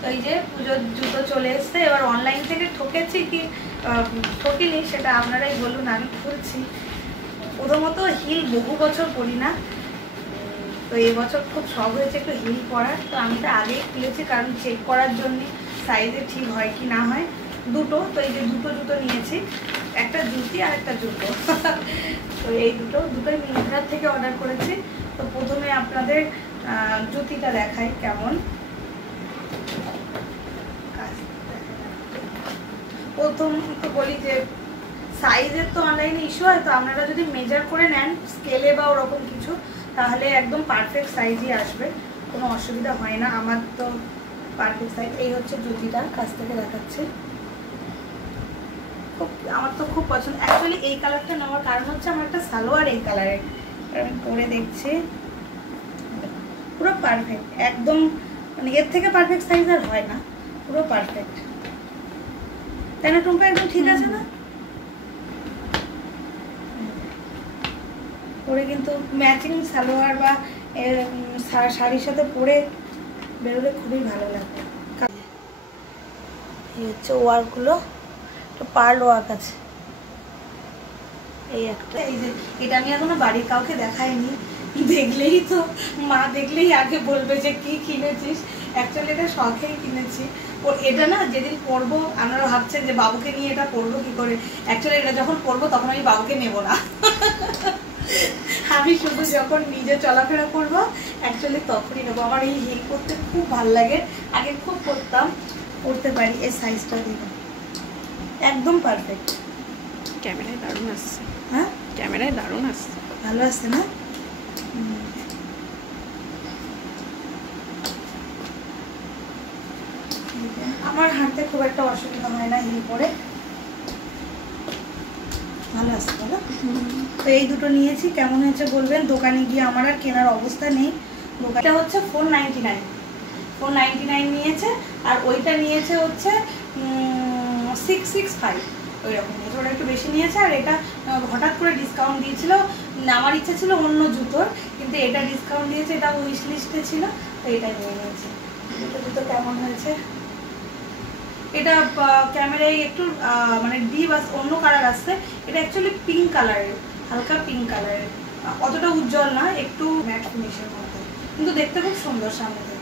তো এই যে পুজোর জুতো চলে এসছে। এবার অনলাইন থেকে ঠকেছি কি ঠকিনি সেটা আপনারাই বলুন, আমি খুলছি। প্রথমত হিল বহু বছর পরি না, তো এবছর খুব শখ হয়েছে একটু হিল পরার। তো আমি তো আগেই খুলেছি কারণ চেক করার জন্য সাইজে ঠিক হয় কি না হয় দুটো। তো এই যে দুটো জুতো নিয়েছি, একটা জুতি আর একটা জুতো। তো এই দুটোই মিন্ত্রার থেকে অর্ডার করেছি। তো প্রথমে আপনাদের জুতিটা দেখাই কেমন। প্রথম তো বলি যে সাইজের তো অনলাইনে ইস্যু হয়, তো আপনারা যদি মেজার করে নেন স্কেলে বা ওরকম কিছু, তাহলে একদম পারফেক্ট সাইজই আসবে, কোনো অসুবিধা হয় না। আমার তো পারফেক্ট সাইজ। এই হচ্ছে জুতিটা, কাছ থেকে দেখাচ্ছি। খুব আমার তো খুব পছন্দ। অ্যাকচুয়ালি এই কালারটা নেওয়ার কারণ হচ্ছে আমার একটা সালোয়ার এই কালারের, আমি পরে দেখছি পুরো পারফেক্ট একদম, মানে এর থেকে পারফেক্ট সাইজ আর হয় না, পুরো পারফেক্ট। তাই না টুম্পা, একদম ঠিক আছে না? পরে কিন্তু ম্যাচিং সালোয়ার বা শাড়ির সাথে পরে বেরোলে খুবই ভালো লাগবে। এই হচ্ছে ওয়ার্কগুলো, একটু পার্ল ওয়ার্ক আছে। এই একটা, এই যে এটা আমি এখনো বাড়ির কাউকে দেখাইনি, দেখলেই তো মা দেখলেই আগে বলবে যে কি কিনেছিস। অ্যাকচুয়ালি এটা শখেই কিনেছি। ও এটা না যেদিন পরবো, আপনারা ভাবছেন যে বাবুকে নিয়ে এটা পরবো কি করে, অ্যাকচুয়ালি এটা যখন পরবো তখন আমি বাবুকে নেব না। আমি শুধু যখন নিজে চলাফেরা করবো অ্যাকচুয়ালি তখনই নেবো। আমার এই হিল করতে খুব ভালো লাগে, আগে খুব করতাম, করতে পারি। এই সাইজটা দিন একদম পারফেক্ট। ক্যামেরায় দারুণ আসছে। হ্যাঁ ক্যামেরায় দারুণ আসছে, ভালো আসছে না? আমার হাঁটতে খুব একটা অসুবিধা হয় না হিল পরে, ভালো আসছে বলো। তো এই দুটো নিয়েছি, কেমন হয়েছে বলবেন। দোকানে গিয়ে আমার আর কেনার অবস্থা নেই। দোকানটা হচ্ছে 499 নিয়েছে, আর ওইটা নিয়েছে হচ্ছে 665, ওই রকম নিয়েছে। ওটা একটু বেশি নিয়েছে। আর এটা হঠাৎ করে ডিসকাউন্ট দিয়েছিল, আমার ইচ্ছা ছিল অন্য জুতোর, কিন্তু এটা ডিসকাউন্ট দিয়েছে, এটা উইশ লিস্টে ছিল, তো এটা নিয়ে নিয়েছি। জুতো কেমন হয়েছে, এটা ক্যামেরায় একটু মানে ডিপ অন্য কালার আসছে। এটা অ্যাকচুয়ালি পিঙ্ক কালারের, হালকা পিঙ্ক কালারের, অতটা উজ্জ্বল না, একটু ম্যাট ফিনিশের মধ্যে, কিন্তু দেখতে খুব সুন্দর সামনে থেকে।